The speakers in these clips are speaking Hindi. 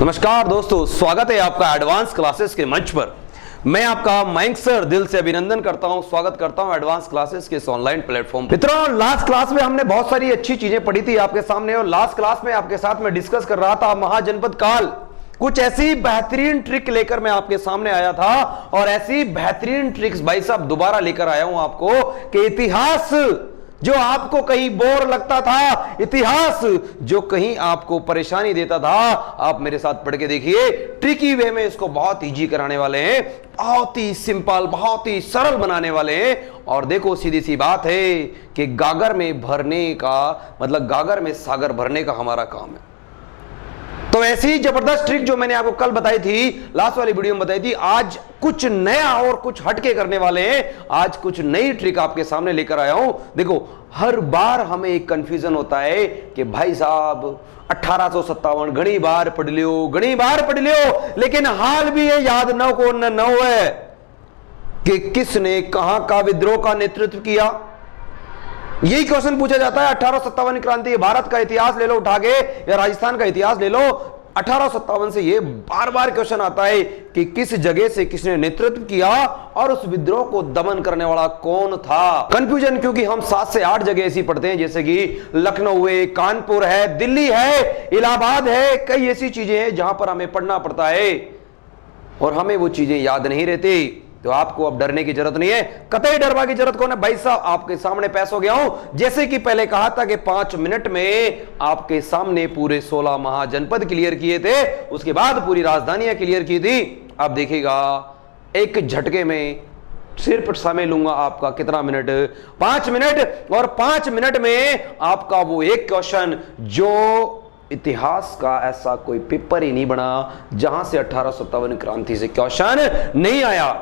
नमस्कार दोस्तों, स्वागत है आपका एडवांस क्लासेस के मंच पर। मैं आपका मयंक सर दिल से अभिनंदन करता हूं, स्वागत करता हूं एडवांस क्लासेस के इस ऑनलाइन प्लेटफॉर्म पर। मित्रों, लास्ट क्लास में हमने बहुत सारी अच्छी चीजें पढ़ी थी आपके सामने, और लास्ट क्लास में आपके साथ में डिस्कस कर रहा था महाजनपद काल। कुछ ऐसी बेहतरीन ट्रिक लेकर मैं आपके सामने आया था, और ऐसी बेहतरीन ट्रिक्स भाई साहब दोबारा लेकर आया हूं आपको कि इतिहास जो आपको कहीं बोर लगता था, इतिहास जो कहीं आपको परेशानी देता था, आप मेरे साथ पढ़ के देखिए। ट्रिकी वे में इसको बहुत इजी कराने वाले हैं, बहुत ही सिंपल, बहुत ही सरल बनाने वाले हैं। और देखो, सीधी सी बात है कि गागर में भरने का मतलब गागर में सागर भरने का हमारा काम है। तो ऐसी जबरदस्त ट्रिक जो मैंने आपको कल बताई थी, लास्ट वाली वीडियो में बताई थी, आज कुछ नया और कुछ हटके करने वाले हैं। आज कुछ नई ट्रिक आपके सामने लेकर आया हूं। देखो, हर बार हमें एक कंफ्यूजन होता है कि भाई साहब 1857 घणी बार पढ़ लियो, लेकिन हाल भी है याद न को न है कि किसने कहां का विद्रोह का नेतृत्व किया। यही क्वेश्चन पूछा जाता है। 1857 क्रांति, भारत का इतिहास ले लो उठा के, या राजस्थान का इतिहास ले लो, 1857 से ये बार बार क्वेश्चन आता है कि किस जगह से किसने नेतृत्व किया और उस विद्रोह को दमन करने वाला कौन था। कंफ्यूजन क्योंकि हम 7 से 8 जगह ऐसी पढ़ते हैं, जैसे कि लखनऊ है, कानपुर है, दिल्ली है, इलाहाबाद है, कई ऐसी चीजें हैं जहां पर हमें पढ़ना पड़ता है और हमें वो चीजें याद नहीं रहती। तो आपको अब डरने की जरूरत नहीं है, कतई डरवा की जरूरत कौन है भाई साहब। आपके सामने पेश हो गया हूं, जैसे कि पहले कहा था कि 5 मिनट में आपके सामने पूरे 16 महाजनपद क्लियर किए थे, उसके बाद पूरी राजधानियां क्लियर की थी। अब देखिएगा, एक झटके में सिर्फ समय लूंगा आपका कितना मिनट, 5 मिनट, और 5 मिनट में आपका वो एक क्वेश्चन जो इतिहास का ऐसा कोई पेपर ही नहीं बना जहां से 1857 क्रांति से क्वेश्चन नहीं आया।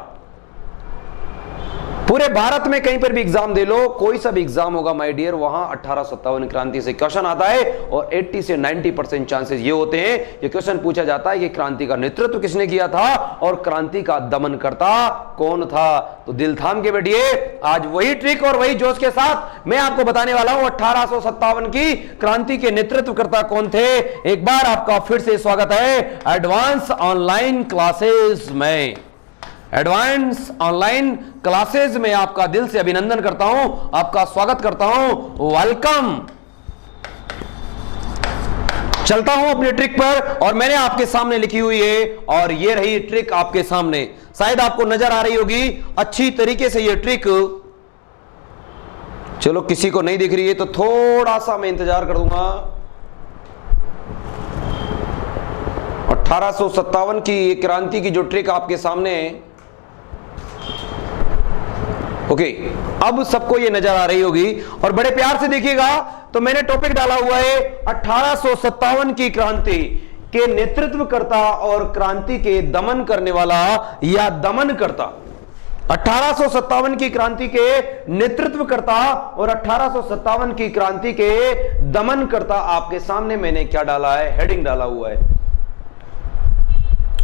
पूरे भारत में कहीं पर भी एग्जाम दे लो, कोई सा भी एग्जाम होगा माय डियर, वहां 1857 क्रांति से क्वेश्चन आता है, और 80 से 90% चांसेस ये होते हैं, ये क्वेश्चन पूछा जाता है कि क्रांति का नेतृत्व किसने किया था और क्रांति का दमनकर्ता कौन था। तो दिल थाम के बैठिए, आज वही ट्रिक और वही जोश के साथ मैं आपको बताने वाला हूं 1857 की क्रांति के नेतृत्वकर्ता कौन थे। एक बार आपका फिर से स्वागत है एडवांस ऑनलाइन क्लासेस में। एडवांस ऑनलाइन क्लासेस में आपका दिल से अभिनंदन करता हूं, आपका स्वागत करता हूं, वेलकम। चलता हूं अपनी ट्रिक पर, और मैंने आपके सामने लिखी हुई है, और ये रही ट्रिक आपके सामने। शायद आपको नजर आ रही होगी अच्छी तरीके से ये ट्रिक। चलो, किसी को नहीं दिख रही है तो थोड़ा सा मैं इंतजार कर दूंगा। 1857 की क्रांति की जो ट्रिक आपके सामने है, ओके, अब सबको ये नजर आ रही होगी, और बड़े प्यार से देखिएगा। तो मैंने टॉपिक डाला हुआ है 1857 की क्रांति के नेतृत्वकर्ता और क्रांति के दमन करने वाला या दमनकर्ता। 1857 की क्रांति के नेतृत्वकर्ता और 1857 की क्रांति के दमनकर्ता आपके सामने मैंने क्या डाला है, हेडिंग डाला हुआ है।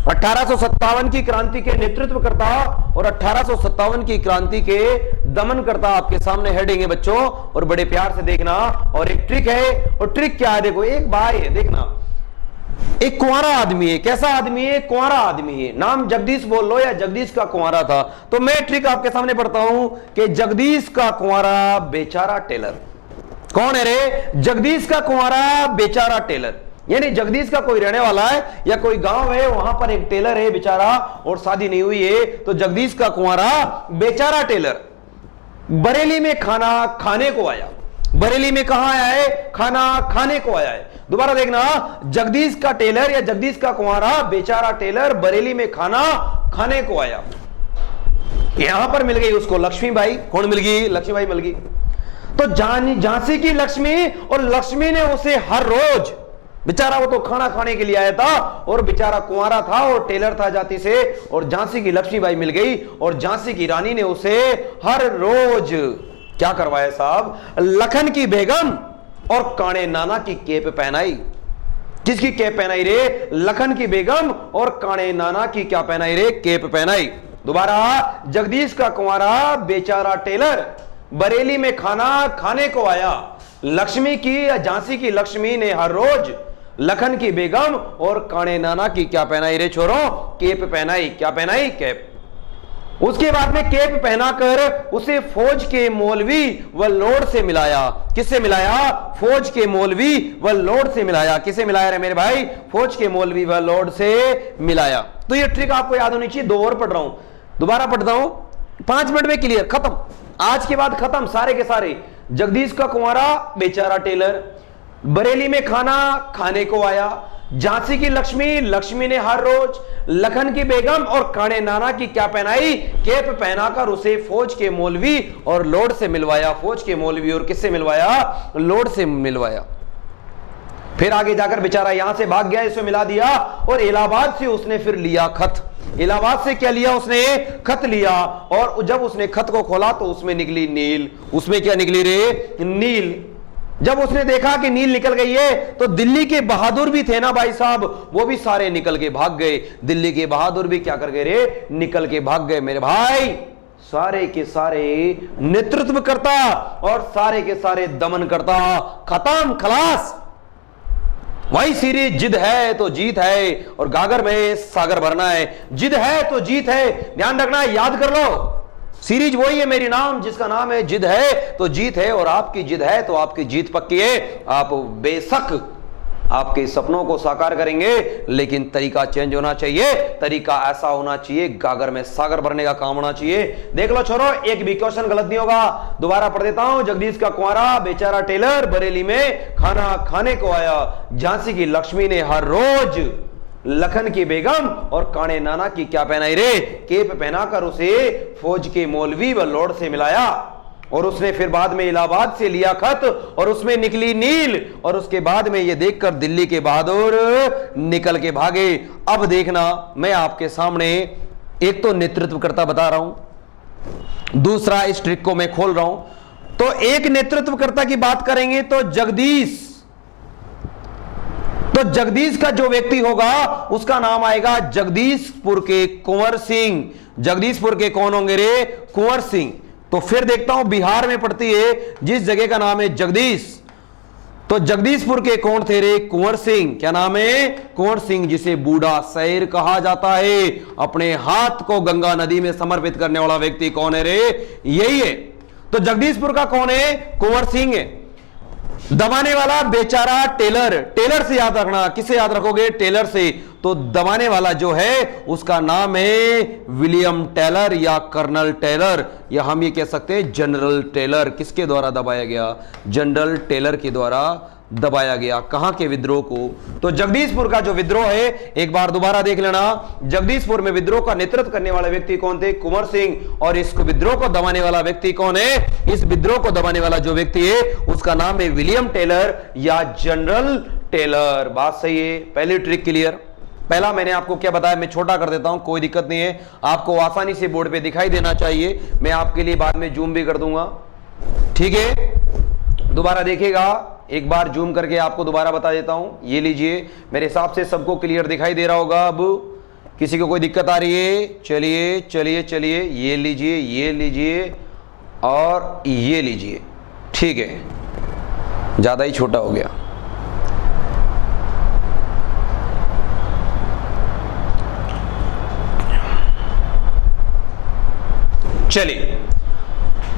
1857 की क्रांति के नेतृत्वकर्ता और 1857 की क्रांति के दमनकर्ता आपके सामने हेडिंग है बच्चों, और बड़े प्यार से देखना। और एक ट्रिक है, और ट्रिक क्या है, देखो, एक भाई है, देखना, एक कुंवारा आदमी है। कैसा आदमी है? कुंवारा आदमी है। नाम जगदीश बोल लो, या जगदीश का कुंवारा था। तो मैं ट्रिक आपके सामने पढ़ता हूं कि जगदीश का कुंवारा बेचारा टेलर। कौन है रे? जगदीश का कुंवारा बेचारा टेलर। यानी जगदीश का कोई रहने वाला है या कोई गांव है, वहां पर एक टेलर है बेचारा, और शादी नहीं हुई है, तो जगदीश का कुंवारा बेचारा टेलर बरेली में खाना खाने को आया। बरेली में कहां आया है? खाना खाने को आया है। दोबारा देखना, जगदीश का टेलर या जगदीश का कुंवारा बेचारा टेलर बरेली में खाना खाने को आया। यहां पर मिल गई उसको लक्ष्मीबाई। कौन मिल गई? लक्ष्मीबाई मिल गई। तो झांसी की लक्ष्मी, और लक्ष्मी ने उसे हर रोज, बेचारा वो तो खाना खाने के लिए आया था, और बेचारा कुंवारा था और टेलर था जाति से, और झांसी की लक्ष्मीबाई मिल गई, और झांसी की रानी ने उसे हर रोज क्या करवाया साहब? लखन की बेगम और काणे नाना की केप पहनाई। किसकी केप पहनाई रे? लखन की बेगम और काणे नाना की क्या पहनाई रे? केप पहनाई। दोबारा, जगदीश का कुंवारा बेचारा टेलर बरेली में खाना खाने को आया। लक्ष्मी की या झांसी की लक्ष्मी ने हर रोज लखन की बेगम और काणे नाना की क्या पहनाई रे छोरो? केप पहनाई। क्या पहनाई? कैप। उसके बाद में केप पहनाकर उसे फौज के मौलवी व लॉर्ड से मिलाया। किससे मिलाया? फौज के मौलवी व लॉर्ड से मिलाया। किसे मिलाया रे मेरे भाई? फौज के मौलवी व लॉर्ड से मिलाया। तो ये ट्रिक आपको याद होनी चाहिए। 2 और पढ़ रहा हूं, दोबारा पढ़ता हूं, 5 मिनट में क्लियर, खत्म। आज के बाद खत्म सारे के सारे। जगदीश का कुंवारा बेचारा टेलर, बरेली में खाना खाने को आया, झांसी की लक्ष्मी, लक्ष्मी ने हर रोज लखन की बेगम और काणे नाना की क्या पहनाई? केप पहनाकर उसे फौज के मौलवी और लॉर्ड से मिलवाया। फौज के मौलवी और किससे मिलवाया? लॉर्ड से मिलवाया। फिर आगे जाकर बेचारा यहां से भाग गया, इसे मिला दिया और इलाहाबाद से उसने फिर लिया खत। इलाहाबाद से क्या लिया उसने? खत लिया। और जब उसने खत को खोला तो उसमें निकली नील। उसमें क्या निकली रे? नील। जब उसने देखा कि नील निकल गई है तो दिल्ली के बहादुर भी थे ना भाई साहब, वो भी सारे निकल के भाग गए। दिल्ली के बहादुर भी क्या कर गए रे? निकल के भाग गए मेरे भाई। सारे के सारे नेतृत्व करता और सारे के सारे दमन करता। खत्म, खलास। वही सीरीज, जिद है तो जीत है और गागर में सागर भरना है। जिद है तो जीत है, ध्यान रखना, याद कर लो। सीरीज वही है मेरी नाम, जिसका नाम है जिद है तो जीत है। और आपकी जिद है तो आपकी जीत पक्की है। आप बेशक आपके सपनों को साकार करेंगे, लेकिन तरीका चेंज होना चाहिए। तरीका ऐसा होना चाहिए, गागर में सागर भरने का काम होना चाहिए। देख लो छोरो, एक भी क्वेश्चन गलत नहीं होगा। दोबारा पढ़ देता हूं। जगदीश का कुंवारा बेचारा टेलर, बरेली में खाना खाने को आया, झांसी की लक्ष्मी ने हर रोज लखन की बेगम और काणे नाना की क्या पहनाई रे? केप पहनाकर उसे फौज के मौलवी व लॉर्ड से मिलाया। और उसने फिर बाद में इलाहाबाद से लिया खत और उसमें निकली नील। और उसके बाद में ये देखकर दिल्ली के बहादुर निकल के भागे। अब देखना, मैं आपके सामने एक तो नेतृत्वकर्ता बता रहा हूं, दूसरा इस ट्रिक को मैं खोल रहा हूं। तो एक नेतृत्वकर्ता की बात करेंगे तो जगदीश। तो जगदीश का जो व्यक्ति होगा उसका नाम आएगा जगदीशपुर के कुंवर सिंह। जगदीशपुर के कौन होंगे रे? कुंवर सिंह। तो फिर देखता हूं, बिहार में पड़ती है जिस जगह का नाम है जगदीश, तो जगदीशपुर के कौन थे रे? कुंवर सिंह। क्या नाम है? कुंवर सिंह, जिसे बूढ़ा शेर कहा जाता है। अपने हाथ को गंगा नदी में समर्पित करने वाला व्यक्ति कौन है रे? यही है। तो जगदीशपुर का कौन है? कुंवर सिंह है। दबाने वाला बेचारा टेलर। टेलर से याद रखना। किसे याद रखोगे? टेलर से। तो दबाने वाला जो है उसका नाम है विलियम टेलर या कर्नल टेलर, या हम ये कह सकते हैं जनरल टेलर। किसके द्वारा दबाया गया? जनरल टेलर के द्वारा दबाया गया। कहां के विद्रोह को? तो जगदीशपुर का जो विद्रोह है, एक बार दोबारा देख लेना। जगदीशपुर में विद्रोह का नेतृत्व करने वाले व्यक्ति कौन थे? कुंवर सिंह। और इस विद्रोह को दबाने वाला व्यक्ति कौन है? इस विद्रोह को दबाने वाला जो व्यक्ति है उसका नाम है विलियम टेलर या जनरल टेलर। बात सही है। पहली ट्रिक क्लियर। पहला मैंने आपको क्या बताया, मैं छोटा कर देता हूं, कोई दिक्कत नहीं है, आपको आसानी से बोर्ड पे दिखाई देना चाहिए। मैं आपके लिए बाद में जूम भी कर दूंगा, ठीक है? दोबारा देखिएगा, एक बार जूम करके आपको दोबारा बता देता हूं। ये लीजिए, मेरे हिसाब से सबको क्लियर दिखाई दे रहा होगा। अब किसी को कोई दिक्कत आ रही है? चलिए चलिए चलिए, ये लीजिए, ये लीजिए और ये लीजिए, ठीक है। ज्यादा ही छोटा हो गया। चलिए,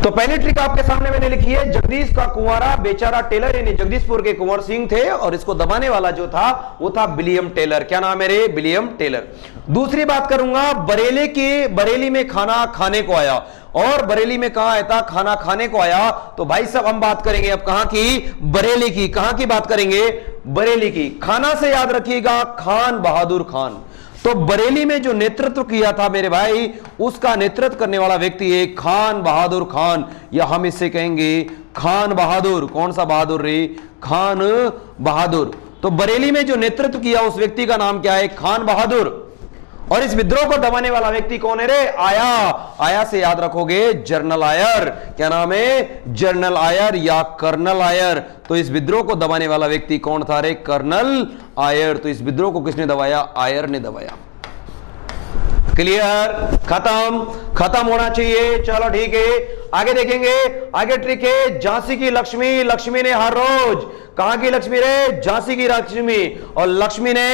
तो पहली ट्रिक आपके सामने मैंने लिखी है। जगदीश का कुंवारा बेचारा टेलर, यानी जगदीशपुर के कुंवर सिंह थे और इसको दबाने वाला जो था वो था विलियम टेलर। क्या नाम है रे? William Taylor. दूसरी बात करूंगा, बरेली में खाना खाने को आया। और बरेली में कहां आया था? खाना खाने को आया। तो भाई साहब हम बात करेंगे अब कहां की? बरेली की। कहां की बात करेंगे? बरेली की। खाना से याद रखिएगा खान बहादुर खान। तो बरेली में जो नेतृत्व किया था मेरे भाई, उसका नेतृत्व करने वाला व्यक्ति है खान बहादुर खान, या हम इससे कहेंगे खान बहादुर। कौन सा बहादुर रे? खान बहादुर। तो बरेली में जो नेतृत्व किया उस व्यक्ति का नाम क्या है? खान बहादुर। और इस विद्रोह को दबाने वाला व्यक्ति कौन है रे? आया। आया से याद रखोगे जनरल आयर। क्या नाम है? जनरल आयर या कर्नल आयर। तो इस विद्रोह को दबाने वाला व्यक्ति कौन था रे? कर्नल आयर। तो इस विद्रोह को किसने दबाया? आयर ने दबाया। क्लियर, खत्म, खत्म होना चाहिए। चलो ठीक है, आगे देखेंगे। आगे ट्रिक है, झांसी की लक्ष्मी, लक्ष्मी ने हर रोज, कहां की लक्ष्मी रे, झांसी की लक्ष्मी, और लक्ष्मी ने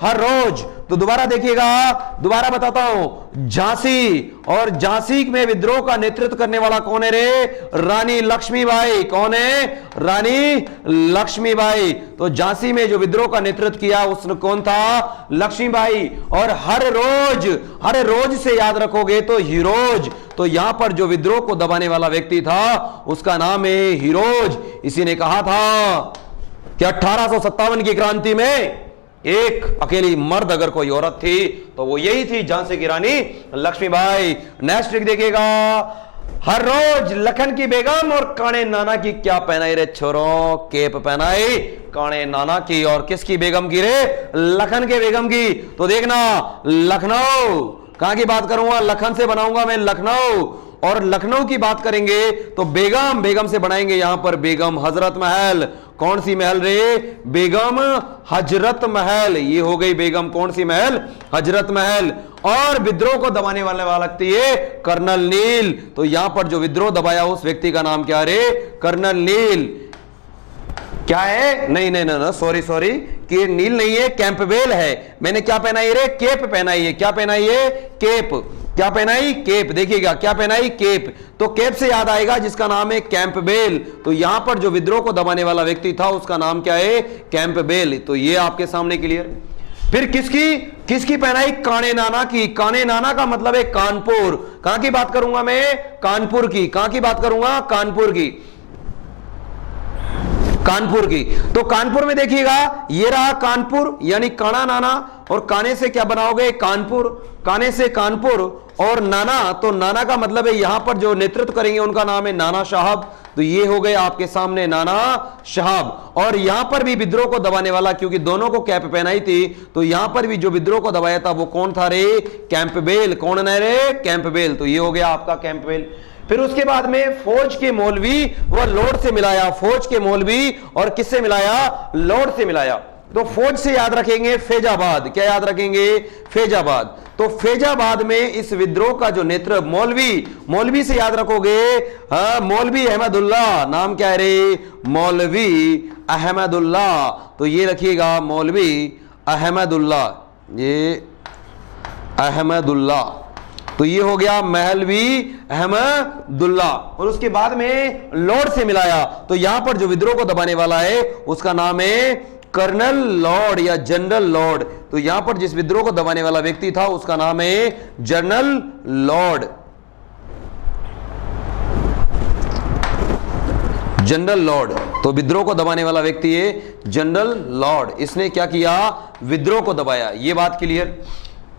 हर रोज, तो दोबारा देखिएगा, दोबारा बताता हूं, झांसी, और झांसी में विद्रोह का नेतृत्व करने वाला कौन है रे, रानी लक्ष्मीबाई। कौन है, रानी लक्ष्मीबाई। तो झांसी में जो विद्रोह का नेतृत्व किया उसने कौन था, लक्ष्मीबाई। और हर रोज से याद रखोगे तो हीरोज, तो यहां पर जो विद्रोह को दबाने वाला व्यक्ति था उसका नाम है हीरोज। इसी ने कहा था कि 1857 की क्रांति में एक अकेली मर्द अगर कोई औरत थी तो वो यही थी, झांसी की रानी लक्ष्मीबाई। नेक्स्ट ट्रिक देखिएगा, हर रोज लखन की बेगम और काणे नाना की क्या पहनाई रे छोरो, केप पहनाई काणे नाना की। और किसकी बेगम की रे, लखन के बेगम की। तो देखना, लखनऊ, कहां की बात करूंगा, लखन से बनाऊंगा मैं लखनऊ, और लखनऊ की बात करेंगे तो बेगम, बेगम से बनाएंगे यहां पर बेगम हजरत महल। कौन सी महल रे, बेगम हजरत महल। ये हो गई बेगम कौन सी महल, हजरत महल। और विद्रोह को दबाने वाला व्यक्ति है कर्नल नील। तो यहां पर जो विद्रोह दबाया उस व्यक्ति का नाम क्या रे, कर्नल नील। क्या है, नहीं, सॉरी, कि नील नहीं है, कैंपबेल है। मैंने क्या पहनाई रे, केप पहनाई है। क्या पहनाई है, केप। क्या पहनाई, केप। देखिएगा, क्या पहनाई, केप। तो केप से याद आएगा जिसका नाम है कैंपबेल। तो यहां पर जो विद्रोह को दबाने वाला व्यक्ति था उसका नाम क्या है, कैंपबेल। तो ये आपके सामने क्लियर। फिर किसकी पहनाई, काणे नाना की। काणे नाना का मतलब है कानपुर। कहां की बात करूंगा मैं, कानपुर की। कहां की बात करूंगा, कानपुर की, कानपुर की। तो कानपुर में देखिएगा, ये रहा कानपुर, यानी काणा नाना, और काने से क्या बनाओगे, कानपुर, काने से कानपुर, और नाना, तो नाना का मतलब है यहां पर जो नेतृत्व करेंगे उनका नाम है नाना साहब। तो ये हो गए आपके सामने नाना साहब। और यहां पर भी विद्रोह को दबाने वाला, क्योंकि दोनों को कैप पहनाई थी, तो यहां पर भी जो विद्रोह को दबाया था वो कौन था रे, कैंपबेल। कौन है रे, कैंपबेल। तो ये हो गया आपका कैंपबेल। फिर उसके बाद में फौज के मौलवी व लॉर्ड से मिलाया। फौज के मौलवी और किससे मिलाया, लॉर्ड से मिलाया। तो फौज से याद रखेंगे फैजाबाद। क्या याद रखेंगे, फैजाबाद। तो फैजाबाद में इस विद्रोह का जो नेतृत्व, मौलवी से याद रखोगे, मौलवी अहमदुल्ला। नाम क्या है रे, मौलवी अहमदुल्ला। तो ये रखिएगा, मौलवी अहमदुल्ला, ये अहमदुल्ला। तो ये हो गया महलवी अहमदुल्ला। और उसके बाद में लॉर्ड से मिलाया। तो यहां पर जो विद्रोह को दबाने वाला है उसका नाम है कर्नल लॉर्ड या जनरल लॉर्ड। तो यहां पर जिस विद्रोह को दबाने वाला व्यक्ति था उसका नाम है जनरल लॉर्ड, जनरल लॉर्ड। तो विद्रोह को दबाने वाला व्यक्ति है जनरल लॉर्ड। इसने क्या किया, विद्रोह को दबाया। ये बात क्लियर।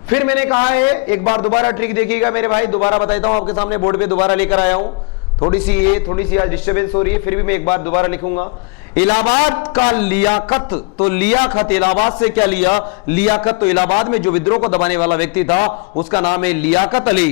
फिर मैंने कहा है, एक बार दोबारा ट्रिक देखिएगा मेरे भाई, दोबारा बताता हूं आपके सामने, बोर्ड पे दोबारा लेकर आया हूं। थोड़ी सी आज डिस्टर्बेंस हो रही है, फिर भी मैं एक बार दोबारा लिखूंगा। इलाहाबाद का लियाकत। तो लियाकत, इलाहाबाद से क्या लिया, लियाकत। तो इलाहाबाद में जो विद्रोह को दबाने वाला व्यक्ति था उसका नाम है लियाकत अली।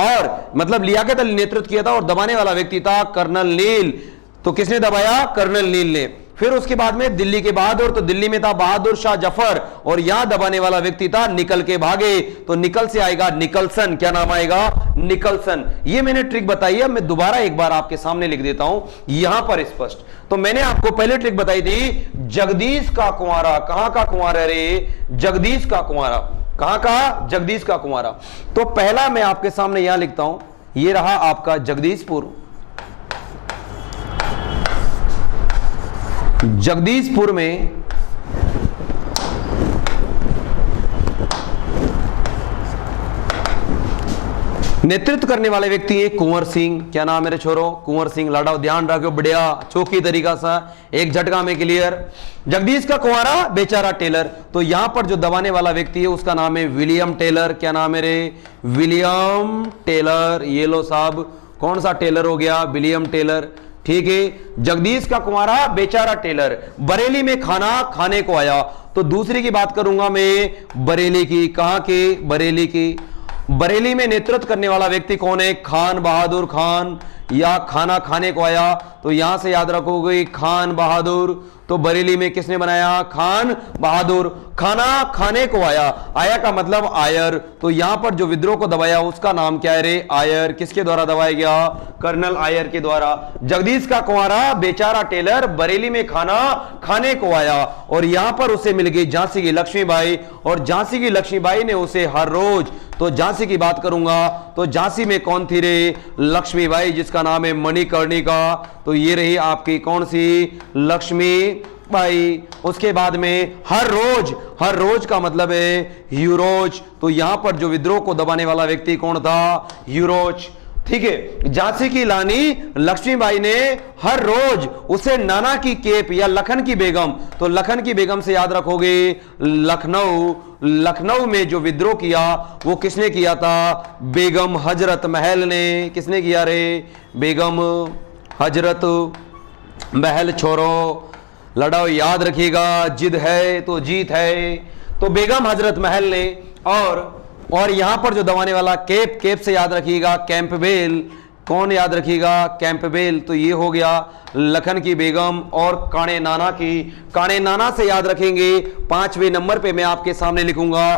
और मतलब लियाकत अली नेतृत्व किया था, और दबाने वाला व्यक्ति था कर्नल नील। तो किसने दबाया, कर्नल नील ने। फिर उसके बाद में दिल्ली के बहादुर। तो दिल्ली में था बहादुर शाह जफर, और यहां दबाने वाला व्यक्ति था निकल के भागे। तो निकल से आएगा निकलसन। क्या नाम आएगा, निकलसन। ये मैंने ट्रिक बताई है, मैं दोबारा एक बार आपके सामने लिख देता हूं यहां पर स्पष्ट। तो मैंने आपको पहले ट्रिक बताई थी, जगदीश का कुंवारा। कहां का कुंवारा रे, जगदीश का कुंवारा। कहां का, जगदीश का कुंवारा। तो पहला मैं आपके सामने यहां लिखता हूं, ये रहा आपका जगदीशपुर। जगदीशपुर में नेतृत्व करने वाले व्यक्ति है कुंवर सिंह। क्या नाम है रे छोरो, कुंवर सिंह। लाडा ध्यान रखो, बढ़िया चौकी तरीका सा, एक झटका में क्लियर। जगदीश का कुंवारा बेचारा टेलर। तो यहां पर जो दबाने वाला व्यक्ति है उसका नाम है विलियम टेलर। क्या नाम है रे, विलियम टेलर। ये लो साहब, कौन सा टेलर हो गया, विलियम टेलर। ठीक है, जगदीश का कुंवारा बेचारा टेलर। बरेली में खाना खाने को आया। तो दूसरी की बात करूंगा मैं बरेली की। कहां के, बरेली की। बरेली में नेतृत्व करने वाला व्यक्ति कौन है, खान बहादुर खान, या खाना खाने को आया। तो यहां से याद रखोगे खान बहादुर। तो बरेली में किसने बनाया? खान बहादुर। खाना खाने को आया, आया का मतलब आयर, तो यहां पर जो विद्रोह को दबाया उसका नाम क्या है रे? आयर। किसके द्वारा दबाया गया? कर्नल आयर के द्वारा। जगदीश का कुंवारा बेचारा टेलर बरेली में खाना खाने को आया और यहां पर उसे मिल गई झांसी की लक्ष्मीबाई, और झांसी की लक्ष्मीबाई ने उसे हर रोज, तो झांसी की बात करूंगा तो झांसी में कौन थी रे? लक्ष्मीबाई, जिसका नाम है मणिकर्णिका। तो ये रही आपकी कौन सी? लक्ष्मीबाई। उसके बाद में हर रोज का मतलब है यूरोज, तो यहां पर जो विद्रोह को दबाने वाला व्यक्ति कौन था? यूरोज। ठीक है, झांसी की रानी लक्ष्मीबाई ने हर रोज उसे नाना की केप या लखन की बेगम, तो लखन की बेगम से याद रखोगे लखनऊ में जो विद्रोह किया वो किसने किया था? बेगम हजरत महल ने। किसने किया रे? बेगम हजरत महल। छोरो लड़ाओ, याद रखिएगा, जिद है तो जीत है। तो बेगम हजरत महल ने, और यहां पर जो दबाने वाला केप से याद रखिएगा कैंपबेल। कौन याद रखिएगा? कैंपबेल। तो ये हो गया लखन की बेगम और काणे नाना की। काणे नाना से याद रखेंगे 5वें नंबर पे मैं आपके सामने लिखूंगा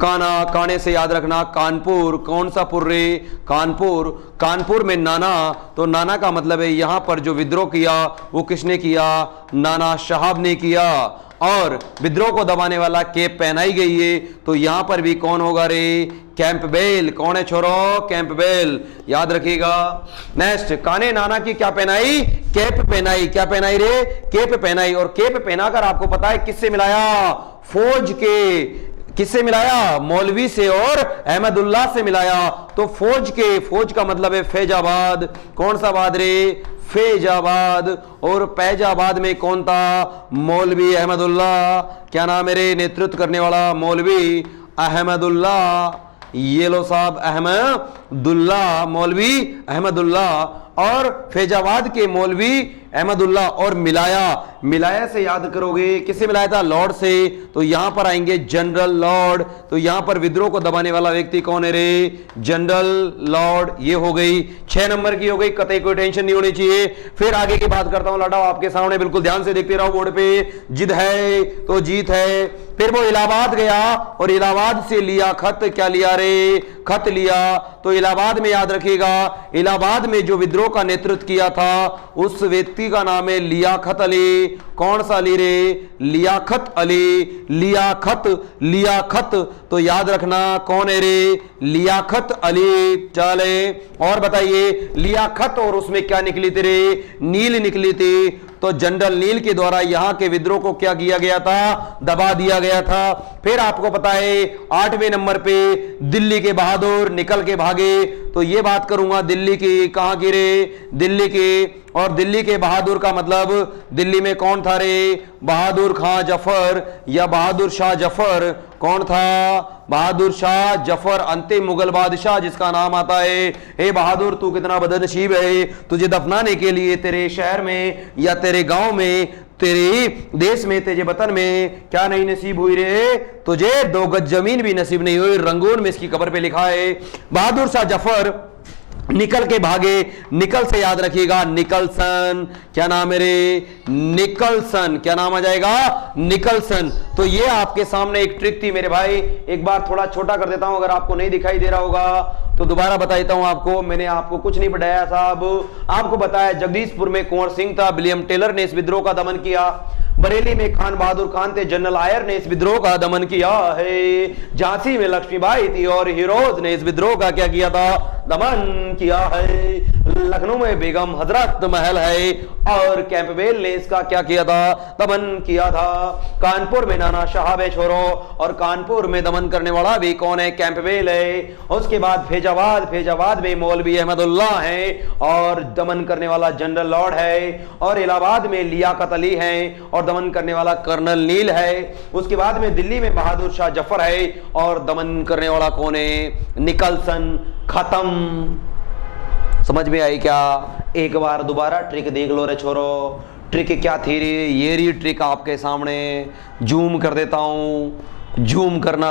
काना। काणे से याद रखना कानपुर। कौन सा पुर रे? कानपुर। कानपुर में नाना, तो नाना का मतलब है यहां पर जो विद्रोह किया वो किसने किया? नाना साहब ने किया। और विद्रोह को दबाने वाला केप पहनाई गई है, तो यहां पर भी कौन होगा रे? कैंपबेल। कौन है छोरो? कैंपबेल, याद रखिएगा। नेक्स्ट, काने नाना की क्या पहनाई? केप पहनाई। क्या पहनाई रे? केप पहनाई। और केप पहनाकर आपको पता है किससे मिलाया? फौज के। किससे मिलाया? मौलवी से और अहमदुल्ला से मिलाया। तो फौज का मतलब है फैजाबाद। कौन सा बाद रे? फैजाबाद। और फैजाबाद में कौन था? मौलवी अहमदुल्ला। क्या नाम है रे? नेतृत्व करने वाला मौलवी अहमदुल्ला। ये लो साहब, अहमदुल्ला, मौलवी अहमदुल्ला। और फैजाबाद के मौलवी अहमदुल्ला। और मिलाया से याद करोगे, किससे मिलाया था? लॉर्ड से। तो यहां पर आएंगे जनरल लॉर्ड। तो यहां पर विद्रोह को दबाने वाला व्यक्ति कौन है रे? General Lord. ये हो गई 6 नंबर की हो गई, कतई कोई टेंशन नहीं होनी चाहिए। फिर आगे की बात करता हूं, लड़ाओ आपके सामने, बिल्कुल ध्यान से देखते रहो बोर्ड पे। जिद है तो जीत है। फिर वो इलाहाबाद गया और इलाहाबाद से लिया खत। क्या लिया रे? खत लिया। तो इलाहाबाद में याद रखिएगा, इलाहाबाद में जो विद्रोह का नेतृत्व किया था उस व्यक्ति का नाम है लियाकत अली। कौन सा अली रे? लियाकत अली। लियाकत। तो याद रखना कौन है रे? लियाकत अली। चले और बताइए, लियाकत और उसमें क्या निकली थी रे? नील निकली थी। तो जनरल नील के द्वारा यहां के विद्रोह को क्या किया गया था? दबा दिया गया था। फिर आपको पता है 8वें नंबर पे दिल्ली के बहादुर निकल के भागे। तो ये बात करूंगा दिल्ली की। कहां की रे? दिल्ली की। और दिल्ली के बहादुर का मतलब दिल्ली में कौन था रे? बहादुर खां जफर या बहादुर शाह जफर। कौन था? बहादुर शाह जफर, अंतिम मुगल बादशाह जिसका नाम आता है। हे बहादुर, तू कितना बदनसीब है, तुझे दफनाने के लिए तेरे शहर में या तेरे गांव में, तेरे देश में, तेरे वतन में क्या नहीं नसीब हुई रे? तुझे 2 गज जमीन भी नसीब नहीं हुई। रंगून में इसकी कब्र पे लिखा है। बहादुर शाह जफर निकल के भागे। निकल से याद रखिएगा निकलसन। क्या नाम है रे? निकलसन। क्या नाम आ जाएगा? निकलसन। तो ये आपके सामने एक ट्रिक थी मेरे भाई। एक बार थोड़ा छोटा कर देता हूं, अगर आपको नहीं दिखाई दे रहा होगा तो दोबारा बता देता हूं आपको। मैंने आपको कुछ नहीं बताया साहब, आपको बताया जगदीशपुर में कुंवर सिंह था, विलियम टेलर ने इस विद्रोह का दमन किया। बरेली में खान बहादुर खान थे, जनरल आयर ने इस विद्रोह का दमन किया है। झांसी में लक्ष्मीबाई थी और हिरोज ने इस विद्रोह का क्या किया था? दमन किया है। लखनऊ में बेगम हजरत महल है और कैंपबेल ने इसका क्या किया था? दमन किया था। कानपुर में नाना साहब है छोरो, और कानपुर में दमन करने वाला भी कौन है? कैंपबेल है। उसके बाद फैजाबाद में मौलवी अहमदुल्ला है और दमन करने वाला जनरल लॉर्ड है। और इलाहाबाद में लियाकत अली है और दमन करने वाला कर्नल नील है। उसके बाद में दिल्ली में बहादुर शाह जफर है और दमन करने वाला कौन है? निकलसन। खत्म। समझ में आई क्या? एक बार दोबारा ट्रिक देख लो रे छोरो। ट्रिक क्या थी रे? ये रही ट्रिक आपके सामने। जूम कर देता हूं, जूम करना।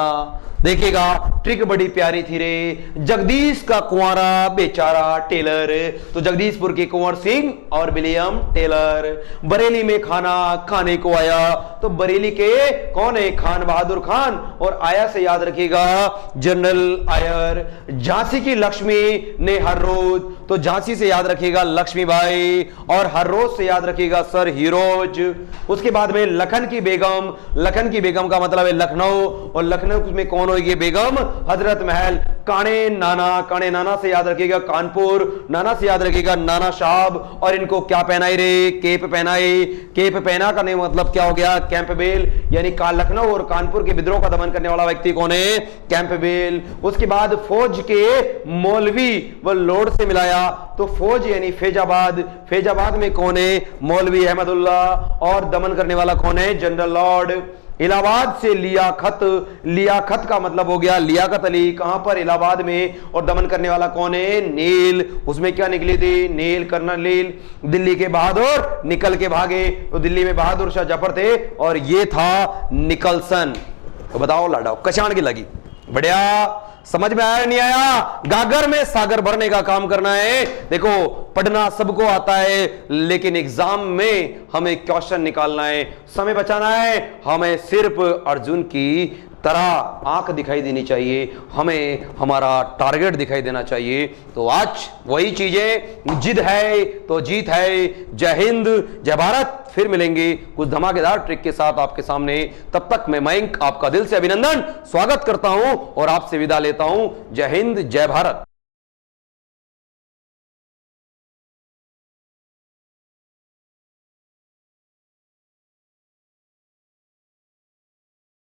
देखिएगा, ट्रिक बड़ी प्यारी थी रे, जगदीश का कुंवारा बेचारा टेलर। तो जगदीशपुर के कुंवर सिंह और विलियम टेलर। बरेली में खाना खाने को आया, तो बरेली के कौन है? खान बहादुर खान। और आया से याद रखिएगा जनरल आयर। झांसी की लक्ष्मी ने हर रोज, तो झांसी से याद रखिएगा लक्ष्मीबाई, और हर रोज से याद रखिएगा सर हीरोज। उसके बाद में लखन की बेगम, लखन की बेगम का मतलब है लखनऊ, और लखनऊ में कौन होगी? बेगम हजरत महल। काणे नाना, काणे नाना से याद रखिएगा कानपुर, नाना से याद रखिएगा नाना साहब। और इनको क्या पहनाई रे? केप पहनाई। केप पहना का नहीं मतलब क्या हो गया? कैंपबेल। यानी लखनऊ और कानपुर के विद्रोह का दमन करने वाला व्यक्ति कौन है? कैंपबेल। उसके बाद फौज के मौलवी व लोड से मिलाया, तो फौज यानी फैजाबाद। फैजाबाद में कौन है? मौलवी अहमदुल्ला। और दमन करने वाला कौन है? General Lord. इलाहाबाद से लियाकत, लियाकत का मतलब हो गया लियाकत अली। कहां पर? इलाहाबाद में। और दमन करने वाला कौन है? नील। उसमें क्या निकली थी? नील, कर्नल नील। दिल्ली के बहादुर निकल के भागे, तो दिल्ली में बहादुर शाह जफर थे, और ये था निकलसन। तो बताओ लाडाओ कशाण की लगी? बढ़िया, समझ में आया नहीं आया? गागर में सागर भरने का काम करना है। देखो, पढ़ना सबको आता है, लेकिन एग्जाम में हमें क्वेश्चन निकालना है, समय बचाना है। हमें सिर्फ अर्जुन की तरह आंख दिखाई देनी चाहिए, हमें हमारा टारगेट दिखाई देना चाहिए। तो आज वही चीजें, जिद है तो जीत है। जय हिंद, जय भारत। फिर मिलेंगे कुछ धमाकेदार ट्रिक के साथ आपके सामने। तब तक मैं मयंक आपका दिल से अभिनंदन स्वागत करता हूं और आपसे विदा लेता हूं। जय हिंद, जय भारत।